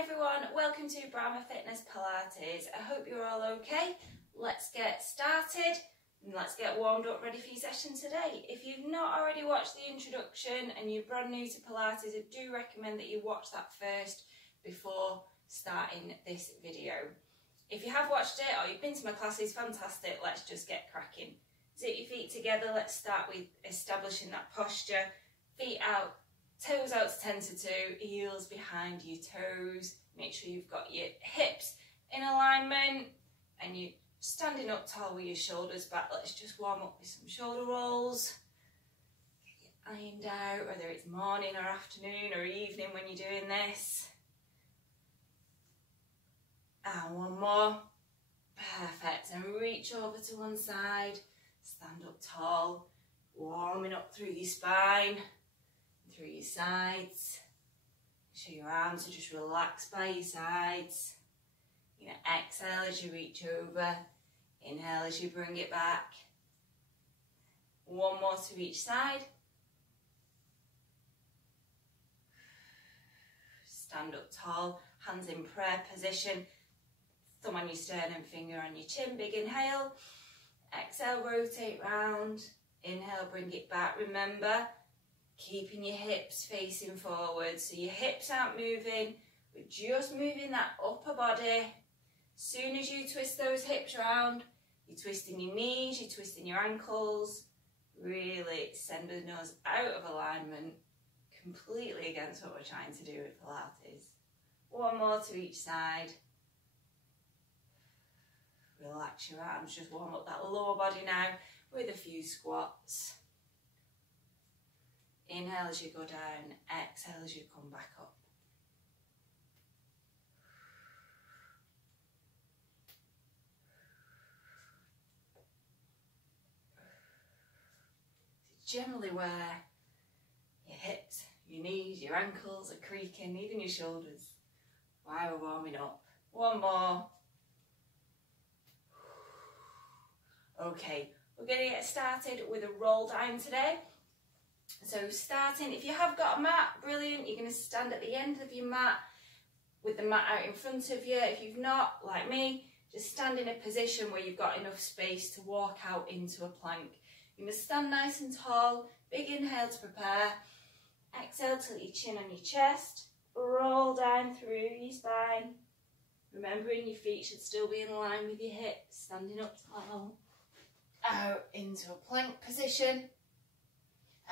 Hi everyone, welcome to Brahma Fitness Pilates. I hope you're all okay. Let's get started and let's get warmed up ready for your session today. If you've not already watched the introduction and you're brand new to Pilates, I do recommend that you watch that first before starting this video. If you have watched it or you've been to my classes, fantastic, let's just get cracking. Sit your feet together. Let's start with establishing that posture. Feet out, toes out to 10 to 2, heels behind your toes. Make sure you've got your hips in alignment and you're standing up tall with your shoulders back. Let's just warm up with some shoulder rolls. Get your ironed out, whether it's morning or afternoon or evening when you're doing this. And one more. Perfect. And reach over to one side. Stand up tall. Warming up through your spine. Through your sides. Make sure your arms are just relaxed by your sides. You're going to exhale as you reach over. Inhale as you bring it back. One more to each side. Stand up tall, hands in prayer position. Thumb on your sternum, finger on your chin. Big inhale. Exhale, rotate round. Inhale, bring it back. Remember, keeping your hips facing forward, so your hips aren't moving, we're just moving that upper body. As soon as you twist those hips round, you're twisting your knees, you're twisting your ankles, really send the nose out of alignment, completely against what we're trying to do with Pilates. One more to each side. Relax your arms, just warm up that lower body now with a few squats. Inhale as you go down, exhale as you come back up. It's generally where your hips, your knees, your ankles are creaking, even your shoulders, while we're warming up. One more. Okay, we're going to get started with a roll down today. So starting, if you have got a mat, brilliant, you're going to stand at the end of your mat with the mat out in front of you. If you've not, like me, just stand in a position where you've got enough space to walk out into a plank. You're going to stand nice and tall, big inhale to prepare, exhale till your chin on your chest, roll down through your spine, remembering your feet should still be in line with your hips, standing up tall, out into a plank position,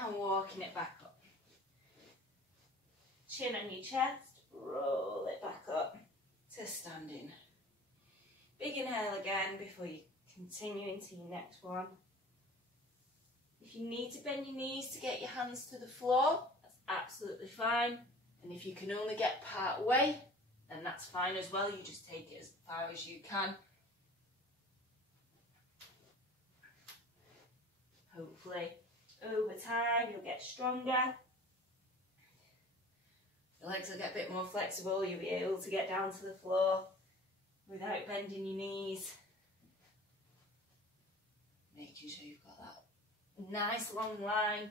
and walking it back up. Chin on your chest, roll it back up to standing. Big inhale again before you continue into your next one. If you need to bend your knees to get your hands to the floor, that's absolutely fine. And if you can only get part way, then that's fine as well. You just take it as far as you can. Hopefully, over time, you'll get stronger. Your legs will get a bit more flexible. You'll be able to get down to the floor without bending your knees. Making sure you've got that nice long line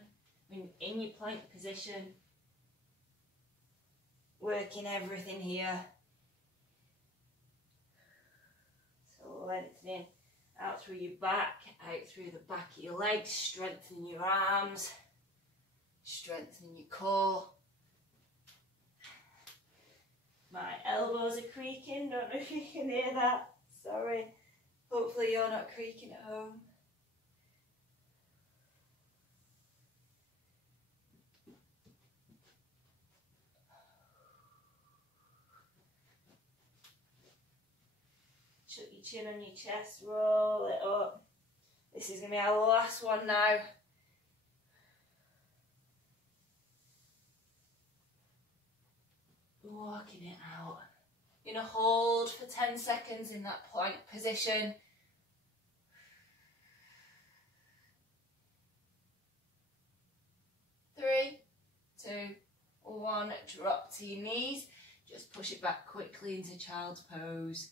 in your plank position. Working everything here. So lengthening out through your back, out through the back of your legs, strengthening your arms, strengthening your core. My elbows are creaking, don't know if you can hear that, sorry. Hopefully you're not creaking at home. Shut your chin on your chest, roll it up. This is going to be our last one now. Walking it out. You're going to hold for 10 seconds in that plank position. Three, two, one. Drop to your knees. Just push it back quickly into child's pose.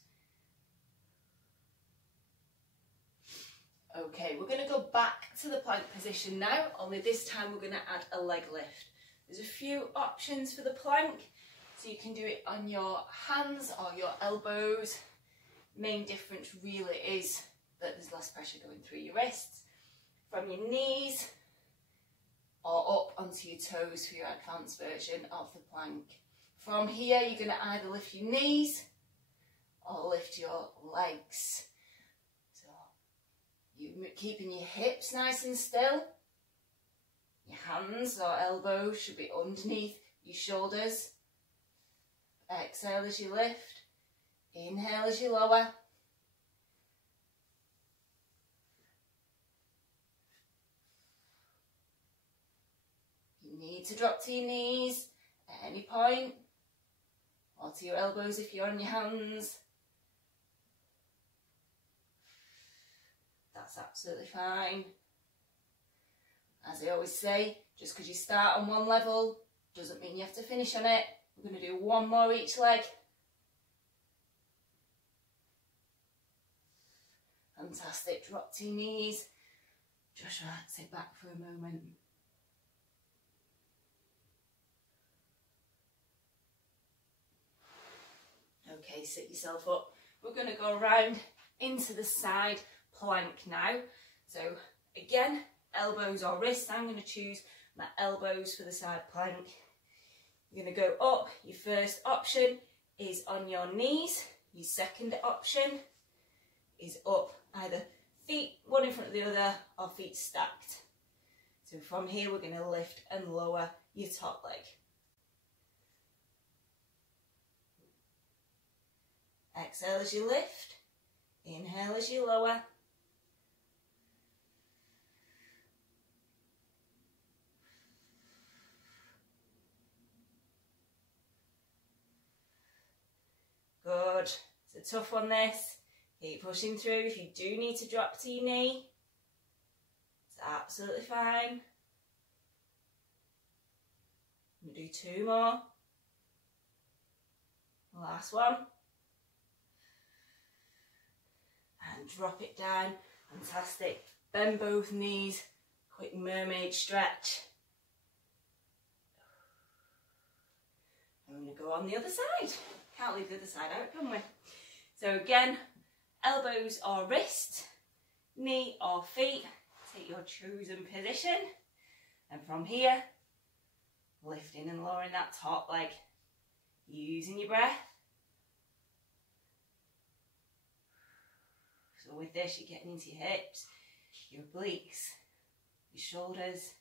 Okay, we're going to go back to the plank position now, only this time we're going to add a leg lift. There's a few options for the plank. So you can do it on your hands or your elbows. Main difference really is that there's less pressure going through your wrists. From your knees or up onto your toes for your advanced version of the plank. From here, you're going to either lift your knees or lift your legs. So you're keeping your hips nice and still. Your hands or elbows should be underneath your shoulders. Exhale as you lift. Inhale as you lower. You need to drop to your knees at any point, or to your elbows if you're on your hands. That's absolutely fine. As I always say, just because you start on one level doesn't mean you have to finish on it. We're going to do one more each leg. Fantastic. Drop to your knees. Just relax it back for a moment. Okay, sit yourself up. We're going to go around into the side plank now. So again, elbows or wrists. I'm going to choose my elbows for the side plank. You're going to go up. Your first option is on your knees. Your second option is up, either feet one in front of the other or feet stacked. So from here we're going to lift and lower your top leg. Exhale as you lift, inhale as you lower. Good. It's a tough one, this. Keep pushing through. If you do need to drop to your knee, it's absolutely fine. I'm going to do two more. Last one. And drop it down. Fantastic. Bend both knees. Quick mermaid stretch. I'm going to go on the other side. Can't leave the other side out, can we? So again, elbows or wrists, knee or feet, take your chosen position, and from here, lifting and lowering that top leg, using your breath. So with this, you're getting into your hips, your obliques, your shoulders.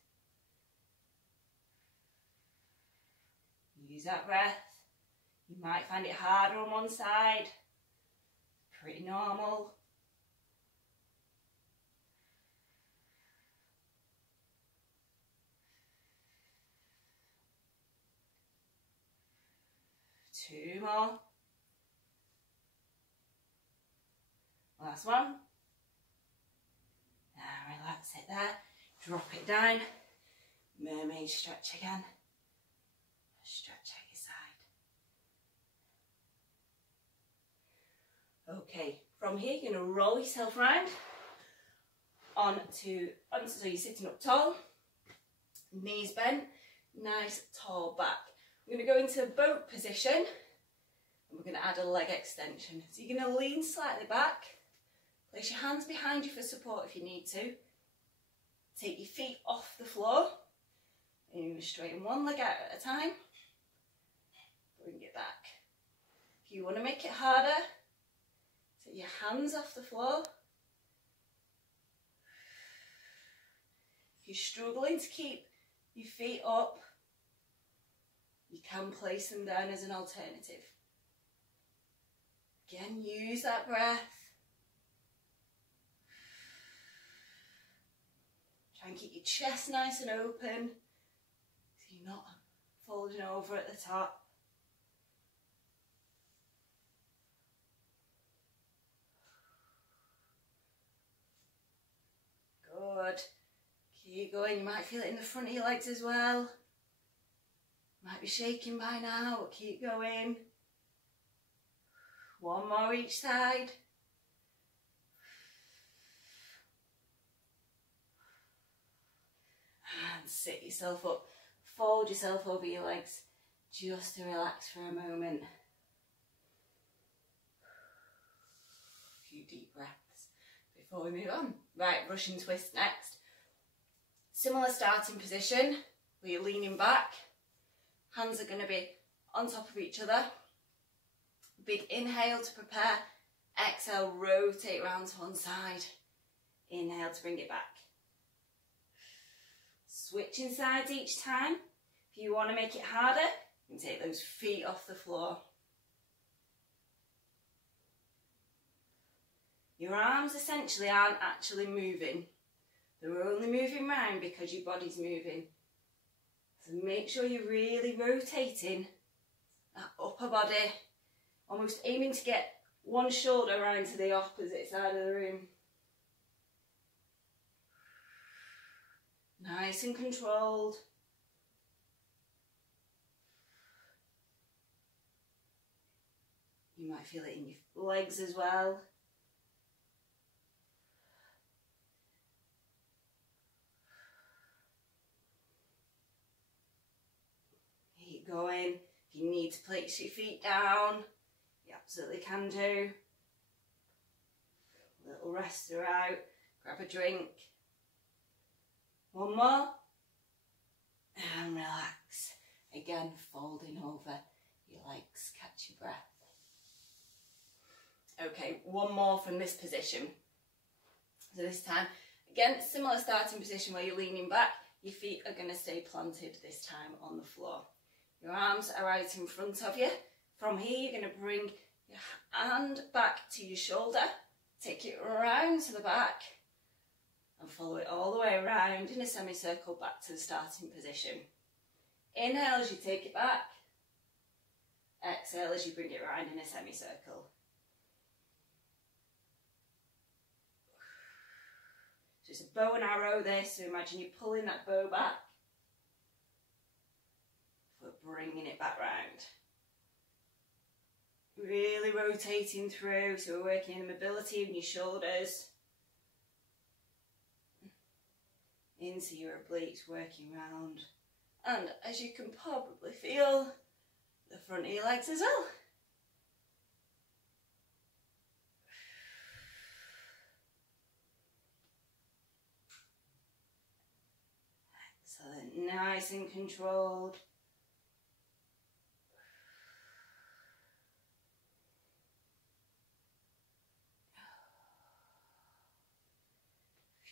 Use that breath. You might find it harder on one side. Pretty normal. Two more. Last one. Now relax it there. Drop it down. Mermaid stretch again. Stretch out your side. Okay, from here you're going to roll yourself round onto so you're sitting up tall, knees bent, nice tall back. We're going to go into boat position and we're going to add a leg extension. So you're going to lean slightly back, place your hands behind you for support if you need to, take your feet off the floor, and you're going to straighten one leg out at a time, bring it back. If you want to make it harder, take your hands off the floor. If you're struggling to keep your feet up, you can place them down as an alternative. Again, use that breath. Try and keep your chest nice and open so you're not folding over at the top. Good. Keep going. You might feel it in the front of your legs as well. Might be shaking by now, but keep going. One more each side. And sit yourself up. Fold yourself over your legs. just to relax for a moment. A few deep breaths before we move on. Right, Russian twist next. Similar starting position where you're leaning back. Hands are going to be on top of each other. Big inhale to prepare. Exhale, rotate round to one side. Inhale to bring it back. Switching sides each time. If you want to make it harder, you can take those feet off the floor. Your arms essentially aren't actually moving. They're only moving round because your body's moving. So make sure you're really rotating that upper body, almost aiming to get one shoulder around to the opposite side of the room. Nice and controlled. You might feel it in your legs as well. Keep going. If you need to place your feet down, you absolutely can do. A little rest throughout. Grab a drink. One more. And relax. Again, folding over your legs. Catch your breath. Okay, one more from this position. So this time, again, similar starting position where you're leaning back. Your feet are going to stay planted this time on the floor. Your arms are right in front of you. From here, you're going to bring your hand back to your shoulder. Take it round to the back. And follow it all the way around in a semicircle back to the starting position. Inhale as you take it back. Exhale as you bring it round in a semicircle. So it's a bow and arrow this, so imagine you're pulling that bow back. But bringing it back round. Really rotating through, so we're working in the mobility in your shoulders. Into your obliques, working round. And as you can probably feel, the front of your legs as well. Excellent, nice and controlled.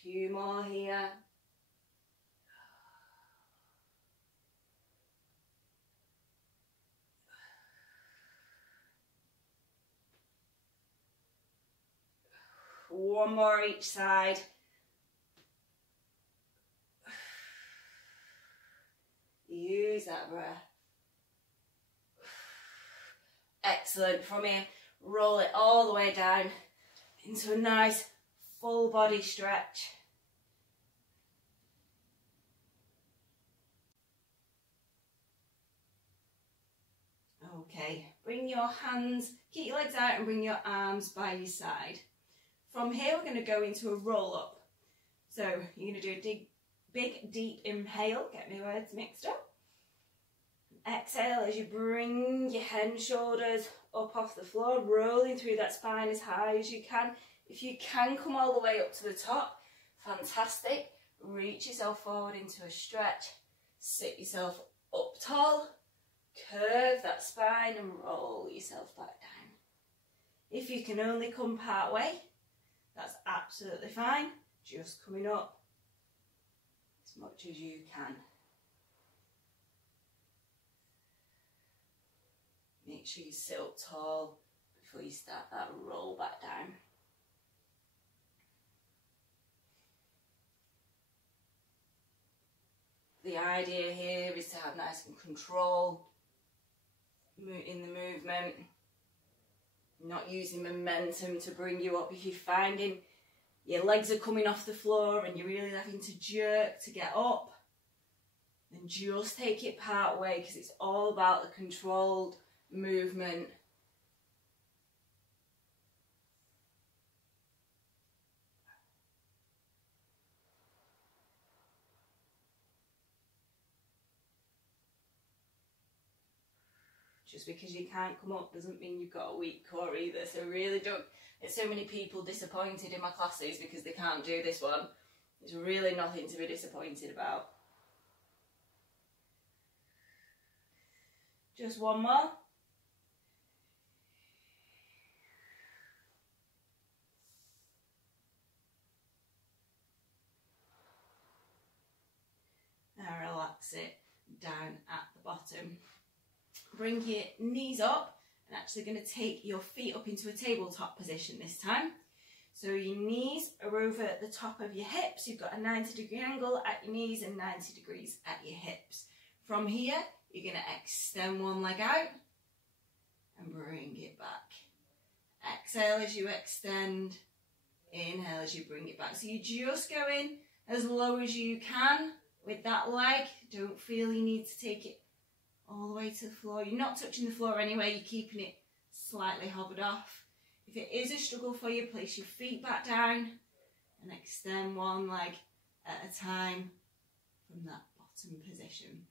Few more here. One more each side. Use that breath. Excellent. From here, roll it all the way down into a nice full body stretch. Okay, bring your hands, keep your legs out and bring your arms by your side. From here, we're going to go into a roll up. So you're going to do a big, deep inhale. Get my words mixed up. Exhale as you bring your head and shoulders up off the floor, rolling through that spine as high as you can. If you can come all the way up to the top, fantastic. Reach yourself forward into a stretch. Sit yourself up tall. Curve that spine and roll yourself back down. If you can only come part way, that's absolutely fine. Just coming up as much as you can. Make sure you sit up tall before you start that roll back down. The idea here is to have nice and control in the movement. Not using momentum to bring you up. If you're finding your legs are coming off the floor and you're really having to jerk to get up, then just take it part way, because it's all about the controlled movement. Just because you can't come up doesn't mean you've got a weak core either. So really don't get so many people disappointed in my classes because they can't do this one. It's really nothing to be disappointed about. Just one more. Now relax it down at the bottom. Bring your knees up. I'm actually going to take your feet up into a tabletop position this time. So your knees are over the top of your hips. You've got a 90-degree angle at your knees and 90 degrees at your hips. From here, you're going to extend one leg out and bring it back. Exhale as you extend. Inhale as you bring it back. So you're just going as low as you can with that leg. Don't feel you need to take it all the way to the floor. You're not touching the floor anyway, you're keeping it slightly hovered off. If it is a struggle for you, place your feet back down and extend one leg at a time from that bottom position.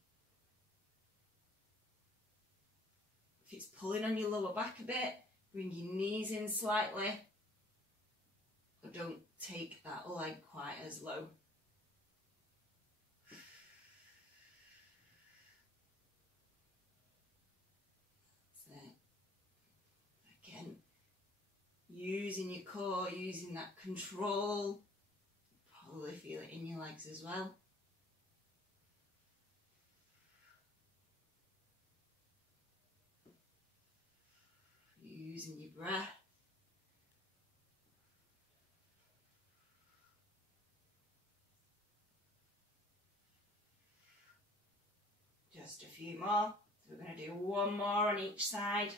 If it's pulling on your lower back a bit, bring your knees in slightly, but don't take that leg quite as low. Again, using your core, using that control. Probably feel it in your legs as well. Using your breath. Just a few more. So we're going to do one more on each side.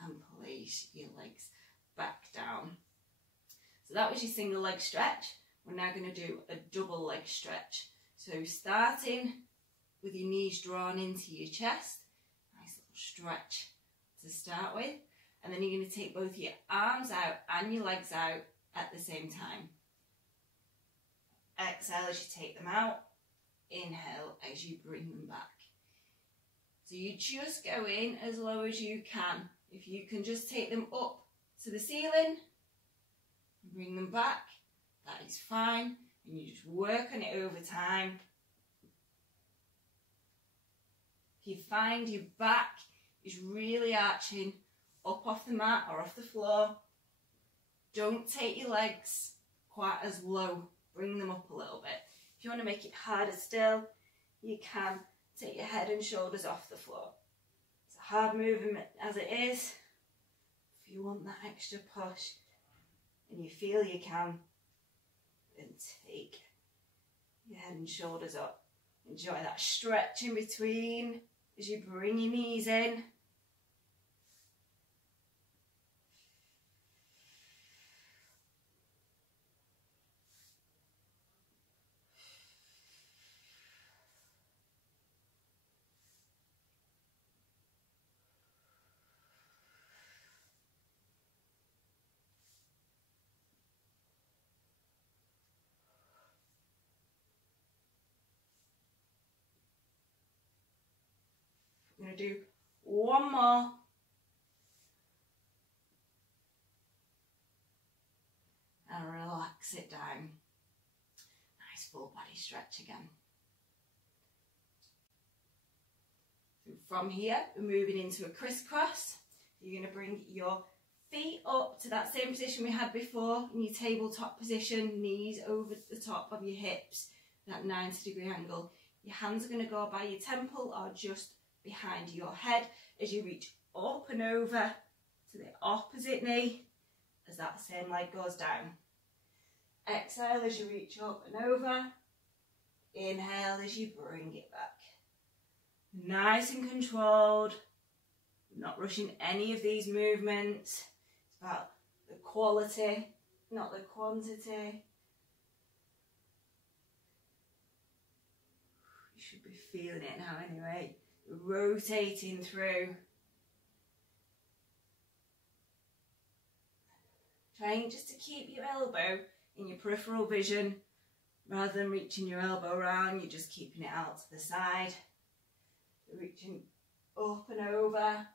And place your legs back down. So that was your single leg stretch. We're now going to do a double leg stretch. So starting with your knees drawn into your chest. Nice little stretch to start with. And then you're going to take both your arms out and your legs out at the same time. Exhale as you take them out. Inhale as you bring them back. So you just go in as low as you can. If you can just take them up to the ceiling and bring them back, that is fine. And you just work on it over time. If you find your back is really arching up off the mat or off the floor, don't take your legs quite as low. Bring them up a little bit. If you want to make it harder still, you can take your head and shoulders off the floor. It's a hard movement as it is. If you want that extra push and you feel you can, then take your head and shoulders up. Enjoy that stretch in between as you bring your knees in. I'm going to do one more. And relax it down. Nice full body stretch again. So from here, we're moving into a crisscross. You're going to bring your feet up to that same position we had before in your tabletop position, knees over the top of your hips, that 90-degree angle. Your hands are going to go by your temple or just behind your head as you reach up and over to the opposite knee as that same leg goes down. Exhale as you reach up and over. Inhale as you bring it back. Nice and controlled. Not rushing any of these movements. It's about the quality, not the quantity. You should be feeling it now anyway. Rotating through. Trying just to keep your elbow in your peripheral vision. Rather than reaching your elbow around, you're just keeping it out to the side. Reaching up and over,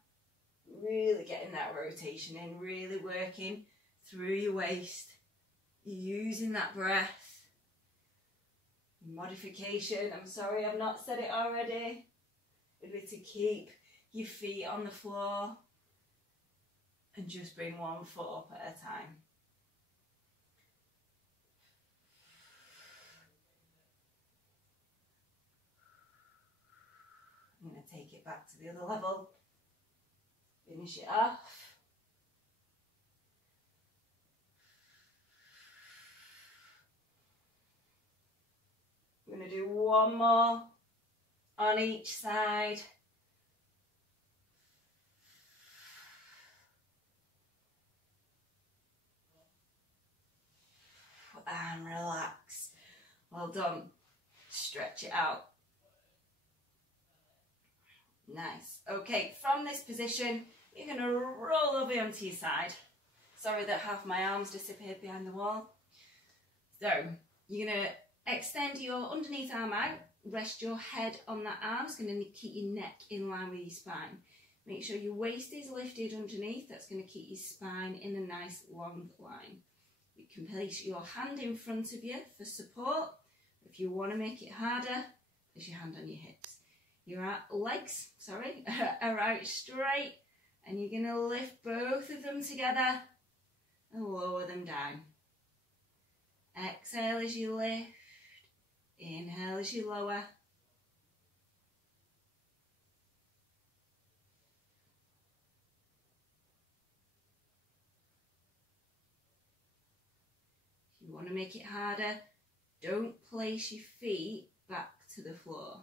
really getting that rotation in, really working through your waist. You're using that breath. Modification, I'm sorry I've not said it already, would be to keep your feet on the floor and just bring one foot up at a time. I'm going to take it back to the other level, finish it off. I'm going to do one more on each side. And relax. Well done. Stretch it out. Nice. Okay, from this position, you're going to roll over onto your side. Sorry that half my arms disappeared behind the wall. So, you're going to extend your underneath arm out, rest your head on that arm. It's going to keep your neck in line with your spine. Make sure your waist is lifted underneath. That's going to keep your spine in a nice long line. You can place your hand in front of you for support. If you want to make it harder, place your hand on your hips. Your legs, are out straight, and you're going to lift both of them together and lower them down. Exhale as you lift, inhale as you lower. If you want to make it harder, don't place your feet back to the floor.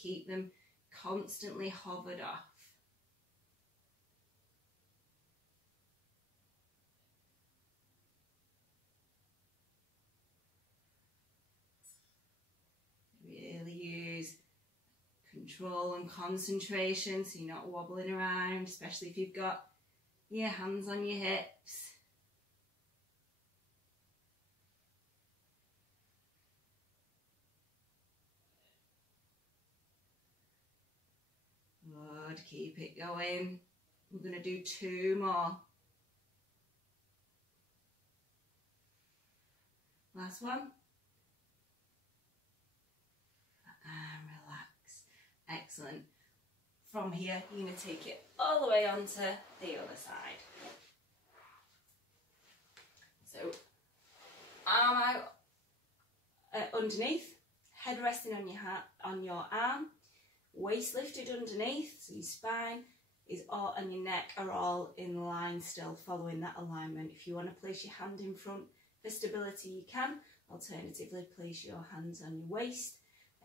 Keep them constantly hovered off. Really use control and concentration so you're not wobbling around, especially if you've got your hands on your hips. Good, keep it going. We're going to do 2 more. Last one. And relax. Excellent. From here, you're going to take it all the way onto the other side. So, arm out underneath, head resting on your arm. Waist lifted underneath, so your spine is all and your neck are all in line still, following that alignment. If you want to place your hand in front for stability, you can. Alternatively, place your hands on your waist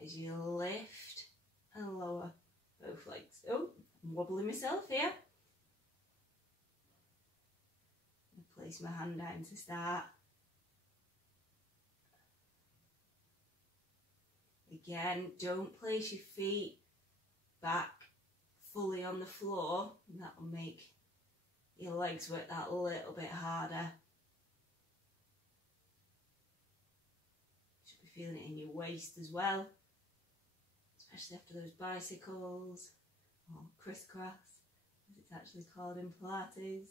as you lift and lower both legs. Oh, I'm wobbling myself here. Place my hand down to start. Again, don't place your feet back fully on the floor, and that will make your legs work that little bit harder. Should be feeling it in your waist as well, especially after those bicycles or crisscross, as it's actually called in Pilates.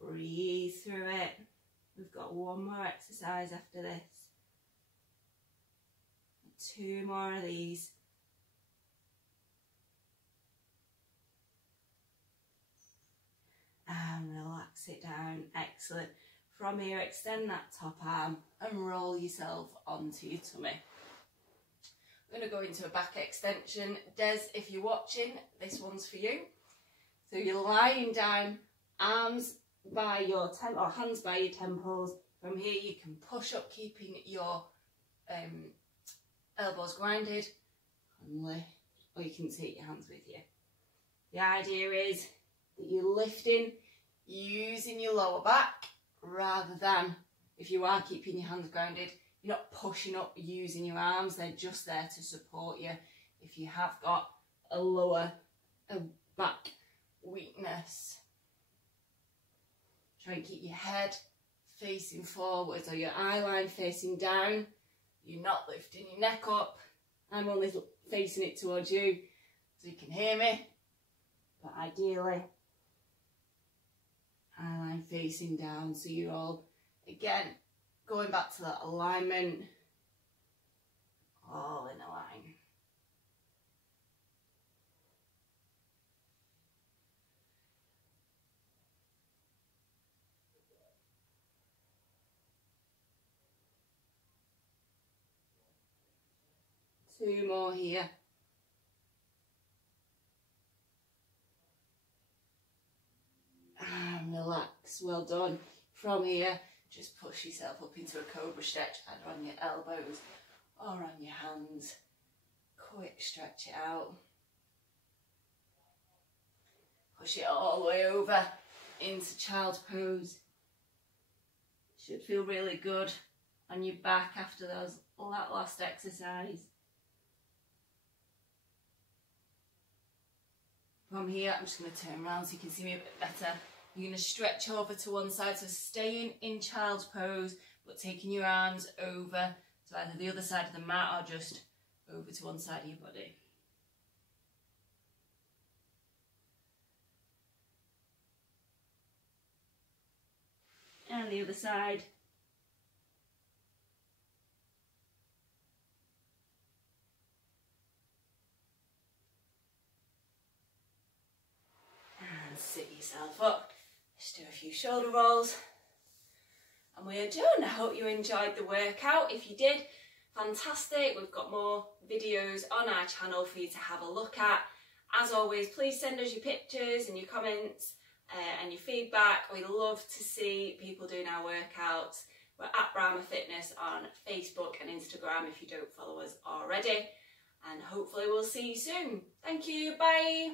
Breathe through it. We've got 1 more exercise after this. 2 more of these. And relax it down. Excellent. From here, extend that top arm and roll yourself onto your tummy. I'm going to go into a back extension. Des, if you're watching, this one's for you. So you're lying down, arms by your or hands by your temples. From here you can push up, keeping your elbows grounded, and lift, or you can take your hands with you. The idea is that you're lifting using your lower back, rather than, if you are keeping your hands grounded, You're not pushing up using your arms, they're just there to support you if you have got a lower back weakness. Try and keep your head facing forwards or your eye line facing down. You're not lifting your neck up. I'm only facing it towards you so you can hear me. But ideally, eye line facing down so you're all, again, going back to that alignment, all in a line. Two more here. And relax, well done. From here, just push yourself up into a cobra stretch, either on your elbows or on your hands. Quick stretch it out. Push it all the way over into child's pose. Should feel really good on your back after that last exercise. From here, I'm just going to turn around so you can see me a bit better. You're going to stretch over to one side, so staying in child's pose, but taking your arms over to either the other side of the mat or just over to one side of your body. And the other side. And sit yourself up. Just do a few shoulder rolls. And we're done. I hope you enjoyed the workout. If you did, fantastic. We've got more videos on our channel for you to have a look at. As always, please send us your pictures and your comments and your feedback. We love to see people doing our workouts. We're at Brahma Fitness on Facebook and Instagram if you don't follow us already. And hopefully we'll see you soon. Thank you. Bye.